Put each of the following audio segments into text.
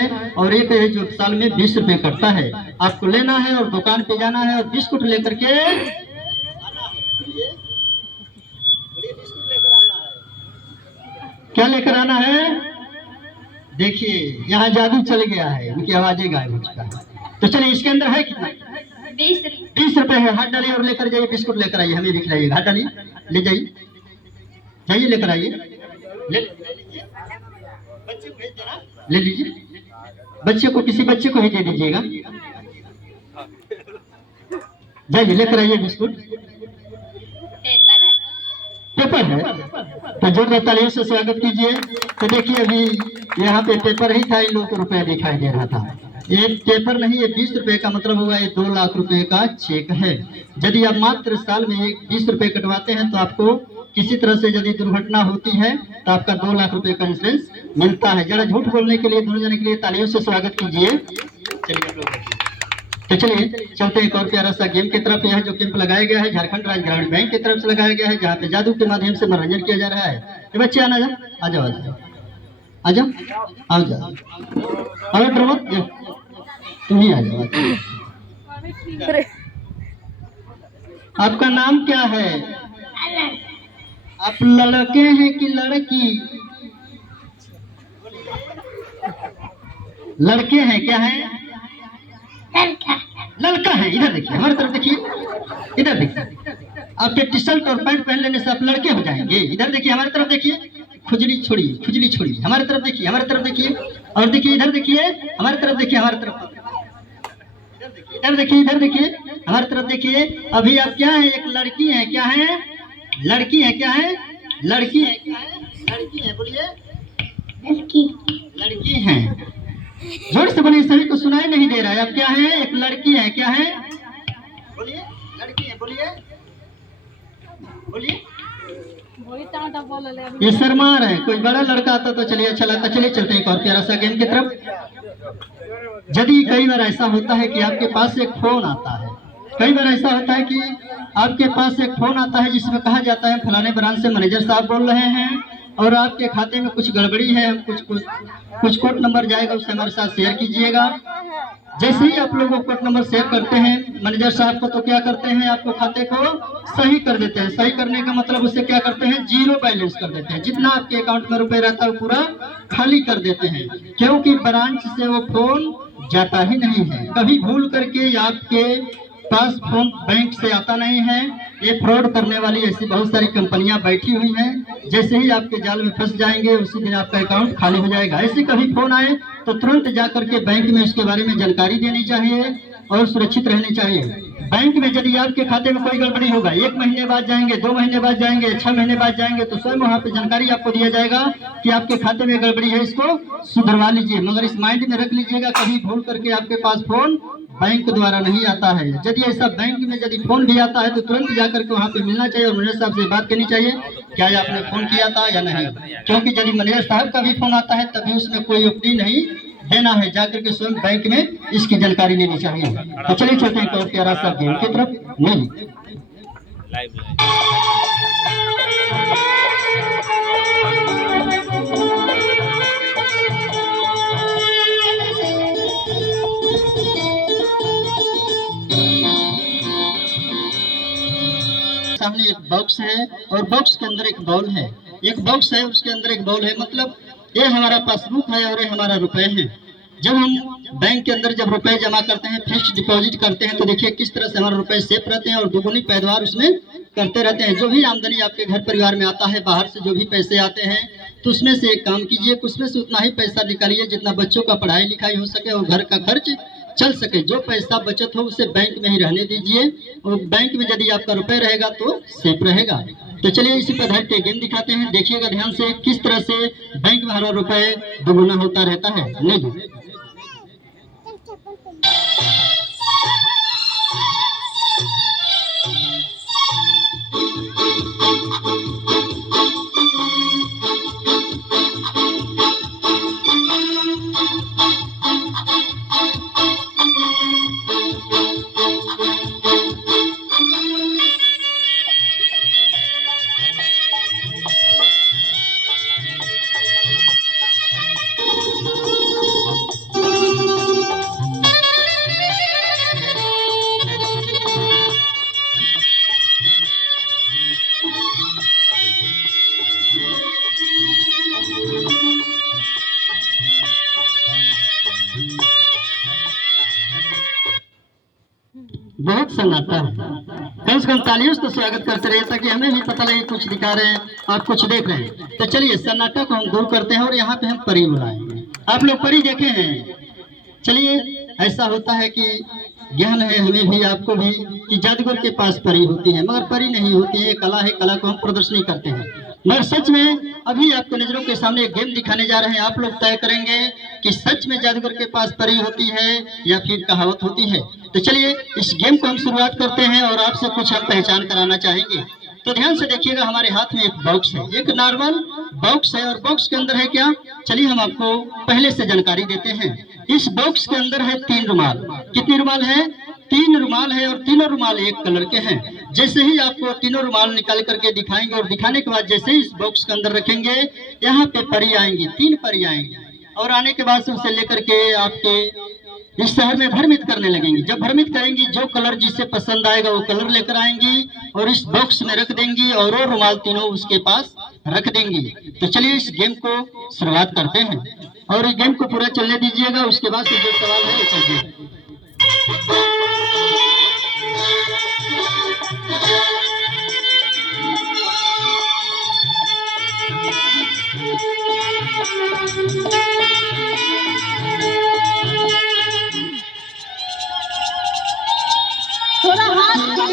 है और एक है जो साल में 20 रुपए कटता है। आपको लेना है और दुकान पे जाना है और बिस्कुट लेकर के क्या लेकर आना है। देखिए यहाँ जादू चल गया है, उनकी आवाजें गायब हो चुका है। तो चलिए इसके अंदर है कितना, 20 रुपए है। हाथ डालिए और लेकर जाइए, बिस्कुट लेकर आइए, हमें भी खिलाइए। हाथ डालिए, ले जाइए, जाइए लेकर आइए, ले लीजिए। बच्चे को, किसी बच्चे को ही दे दीजिएगा। जाइए लेकर आइए बिस्कुट। पेपर है तो जोरदार तालियों से स्वागत कीजिए। तो देखिए अभी यहाँ पे पेपर ही था, इन लोगों को रुपया दिखाई दे रहा था। ये पेपर नहीं, ये 20 रुपए का मतलब हुआ ये 2 लाख रुपए का चेक है। यदि आप मात्र साल में 20 रुपए कटवाते हैं तो आपको किसी तरह से यदि दुर्घटना होती है तो आपका 2 लाख रुपए का इंश्योरेंस मिलता है। जरा झूठ बोलने के लिए, दोनों जने के लिए तालियों से स्वागत कीजिए। चलिए तो चलिए चलते एक और प्यारा सा गेम की तरफ। यह जो कैंप लगाया गया है झारखंड राज्य ग्रामीण बैंक की तरफ से लगाया गया है, जहाँ पे जादू के माध्यम से मनोरंजन किया जा रहा है। ये बच्चे आना, आ जाओ, आ जाओ, आ जाओ, आ जाओ, अरे प्रमोद तुम ही आ जाओ। आपका नाम क्या है? आप लड़के हैं कि लड़की? लड़के हैं, क्या है? लड़का है। इधर देखिए, हमारी तरफ देखिए, इधर देखिए। आपके टी शर्ट और पैंट पहन लेने से आप लड़के हो जाएंगे। इधर देखिए, हमारी तरफ देखिए, खुजली छोड़िए, खुजली छोड़िए, हमारी तरफ देखिए, हमारी तरफ देखिए, और देखिए इधर देखिए, हमारी तरफ देखिए, हमारी तरफ इधर देखिए, इधर देखिए, हमारी तरफ देखिए। अभी आप क्या है? एक लड़की है। क्या है? लड़की है। क्या है? लड़की है। क्या है? लड़की है। बोलिए, लड़की, लड़की है। जोर से बोलिए, सभी को सुनाई नहीं दे रहा है। अब क्या है? एक लड़की है। क्या है? बोलिए, लड़की है। बोलिए, बोलिए। ये शर्मा रहे हैं। कोई बड़ा लड़का आता तो चलिए अच्छा लगता। चलिए चलते हैं एक और प्यारा सा गेम की तरफ। यदि कई बार ऐसा होता है कि आपके पास एक फोन आता है, कई बार ऐसा होता है कि आपके पास एक फोन आता है जिसमें कहा जाता है फलाने ब्रांच से मैनेजर साहब बोल रहे हैं और आपके खाते में कुछ गड़बड़ी है, कुछ कोड नंबर जाएगा, उससे हमारे साथ शेयर कीजिएगा। जैसे ही आप लोगों को कोड नंबर शेयर करते हैं मैनेजर साहब को, तो क्या करते हैं? आपको खाते को सही कर देते हैं। सही करने का मतलब उससे क्या करते हैं? जीरो बैलेंस कर देते हैं। जितना आपके अकाउंट में रुपए रहता है वो पूरा खाली कर देते हैं, क्योंकि ब्रांच से वो फोन जाता ही नहीं है। कभी भूल करके आपके पास फोन बैंक से आता नहीं है। ये फ्रॉड करने वाली ऐसी बहुत सारी कंपनियां बैठी हुई हैं। जैसे ही आपके जाल में फंस जाएंगे उसी दिन आपका अकाउंट खाली हो जाएगा। ऐसे कभी फोन आए तो तुरंत जाकर के बैंक में उसके बारे में जानकारी देनी चाहिए और सुरक्षित रहनी चाहिए। बैंक में यदि आपके खाते में कोई गड़बड़ी होगा, 1 महीने बाद जाएंगे, 2 महीने बाद जाएंगे, 6 महीने बाद जाएंगे, तो स्वयं वहाँ पे जानकारी आपको दिया जाएगा कि आपके खाते में गड़बड़ी है, इसको सुधरवा लीजिए। मगर इस माइंड में रख लीजिएगा, कभी भूल करके आपके पास फोन बैंक द्वारा नहीं आता है। यदि ऐसा बैंक में यदि फोन भी आता है तो तुरंत जाकर के वहाँ पे मिलना चाहिए और मैनेजर साहब से बात करनी चाहिए, क्या आपने फोन किया था या नहीं। क्योंकि यदि मैनेजर साहब का भी फोन आता है तभी उसमें कोई ओपनिंग नहीं देना है, जाकर के स्वयं बैंक में इसकी जानकारी लेनी चाहिए। तो चलिए चलते हैं एक प्यारा सा गेम की तरफ। नहीं सामने एक बॉक्स है और बॉक्स के अंदर एक बॉल है। एक बॉक्स है, उसके अंदर एक बॉल है, मतलब ये हमारा पासबुक है और ये हमारा रुपए है। जब हम बैंक के अंदर जब रुपए जमा करते हैं, फिक्स डिपॉजिट करते हैं, तो देखिए किस तरह से हमारे रुपए सेफ रहते हैं और दुगुनी पैदावार उसमें करते रहते हैं। जो भी आमदनी आपके घर परिवार में आता है, बाहर से जो भी पैसे आते हैं, तो उसमें से एक काम कीजिए, उसमें से उतना ही पैसा निकालिए जितना बच्चों का पढ़ाई लिखाई हो सके और घर का खर्च चल सके। जो पैसा बचत हो उसे बैंक में ही रहने दीजिए और बैंक में यदि आपका रुपए रहेगा तो सेफ रहेगा। तो चलिए इसी पर आधारित गेम दिखाते हैं। देखिएगा ध्यान से किस तरह से बैंक में हमारा रुपए दोगुना होता रहता है। नहीं बहुत सन्नाटा है। कम से कम तालियों से तो स्वागत करते रहे ताकि हमें भी पता लगे कुछ दिखा रहे हैं और कुछ देख रहे हैं। तो चलिए सन्नाटा को हम दूर करते हैं और यहाँ पे हम परी बुलाएंगे। आप लोग परी देखे हैं? चलिए, ऐसा होता है कि ज्ञान है हमें भी आपको भी कि जादूगर के पास परी होती है, मगर परी नहीं होती है। कला है, कला को हम प्रदर्शनी करते हैं। मगर सच में अभी आपको नजरों के सामने एक गेम दिखाने जा रहे हैं। आप लोग तय करेंगे कि सच में जादूगर के पास परी होती है या फिर कहावत होती है। तो चलिए इस गेम को हम शुरुआत करते हैं और आपसे कुछ हम पहचान कराना चाहेंगे। तो ध्यान से देखिएगा, हमारे हाथ में एक बॉक्स है, एक नॉर्मल बॉक्स है और बॉक्स के अंदर है क्या? चलिए हम आपको पहले से जानकारी देते हैं। इस बॉक्स के अंदर है 3 रुमाल। कितने रुमाल है? 3 रुमाल है और तीनों रुमाल एक कलर के हैं। जैसे ही आपको तीनों रुमाल निकाल करके दिखाएंगे और दिखाने के बाद जैसे ही इस बॉक्स के अंदर रखेंगे, यहाँ पे परी आएंगी, 3 परी आएंगी और आने के बाद से उसे लेकर के आपके इस शहर में भ्रमित करने लगेंगी। जब भ्रमित करेंगी, जो कलर जिससे पसंद आएगा वो कलर लेकर आएंगी और इस बॉक्स में रख देंगी और वो रुमाल तीनों उसके पास रख देंगी। तो चलिए इस गेम को शुरुआत करते हैं और इस गेम को पूरा चलने दीजिएगा। उसके बाद से जो सवाल है वो कर थोड़ा हाथ कम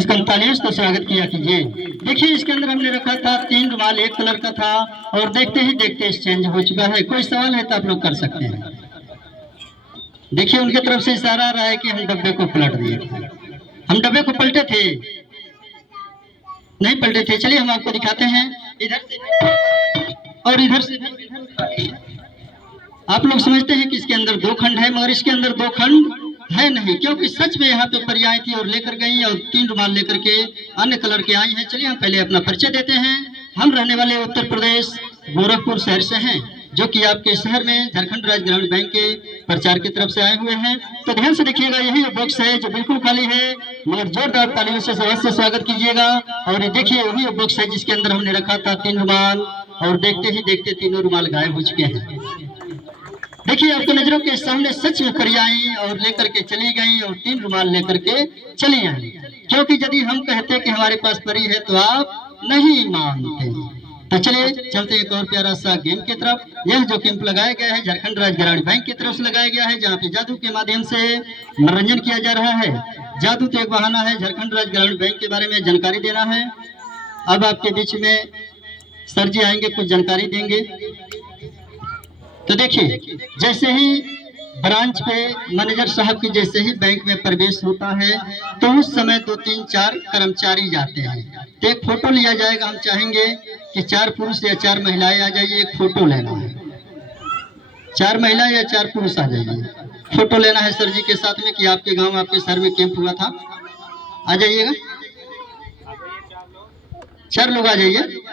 से कम तालियों से तो स्वागत किया कीजिए। देखिए इसके अंदर हमने रखा था 3 रुमाल एक कलर का था और देखते ही देखते एक्सचेंज हो चुका है। कोई सवाल है तो आप लोग कर सकते हैं। देखिए उनके तरफ से इशारा आ रहा है कि हम डब्बे को पलट दिए थे। हम डब्बे को पलटे थे? नहीं पलटे थे। चलिए हम आपको दिखाते हैं, इधर से और इधर से। आप लोग समझते हैं कि इसके अंदर 2 खंड है, मगर इसके अंदर 2 खंड है नहीं, क्योंकि सच में यहाँ पे परी आई थी और लेकर गई और 3 रुमाल लेकर के अन्य कलर के आई हैं। चलिए हम पहले अपना परिचय देते हैं। हम रहने वाले उत्तर प्रदेश गोरखपुर शहर से हैं, जो कि आपके शहर में झारखंड राज्य ग्रामीण बैंक के प्रचार की तरफ से आए हुए हैं। तो ध्यान से देखिएगा, यही वो बॉक्स है जो बिल्कुल खाली है, मगर जोरदार तालियों से सबसे स्वागत कीजिएगा। और ये देखिए वही वो बॉक्स है जिसके अंदर हमने रखा था 3 रुमाल और देखते ही देखते तीनों रुमाल गायब हो चुके हैं। देखिए आपको नजरों के सामने सच में परी आई और लेकर के चली गई और 3 रुमाल लेकर के चली आई। क्योंकि यदि हम कहते कि हमारे पास परी है तो आप नहीं मानते। तो चलिए चलते एक और प्यारा सा गेम की तरफ। यह जो कैंप लगाया गया है झारखंड राज्य ग्रामीण बैंक की तरफ से लगाया गया है, जहाँ पे जादू के माध्यम से मनोरंजन किया जा रहा है। जादू तो एक बहाना है, झारखंड राज्य ग्रामीण बैंक के बारे में जानकारी देना है। अब आपके बीच में सर जी आएंगे, कुछ जानकारी देंगे। तो देखिए जैसे ही ब्रांच पे मैनेजर साहब की जैसे ही बैंक में प्रवेश होता है तो उस समय 2 3 4 कर्मचारी जाते हैं। तो एक फोटो लिया जाएगा। हम चाहेंगे कि 4 पुरुष या 4 महिलाएं आ जाइए, एक फोटो लेना है। 4 महिला या 4 पुरुष आ जाइए, फोटो लेना है सर जी के साथ में कि आपके गांव आपके शहर में कैंप हुआ था। आ जाइएगा, 4 लोग आ जाइए।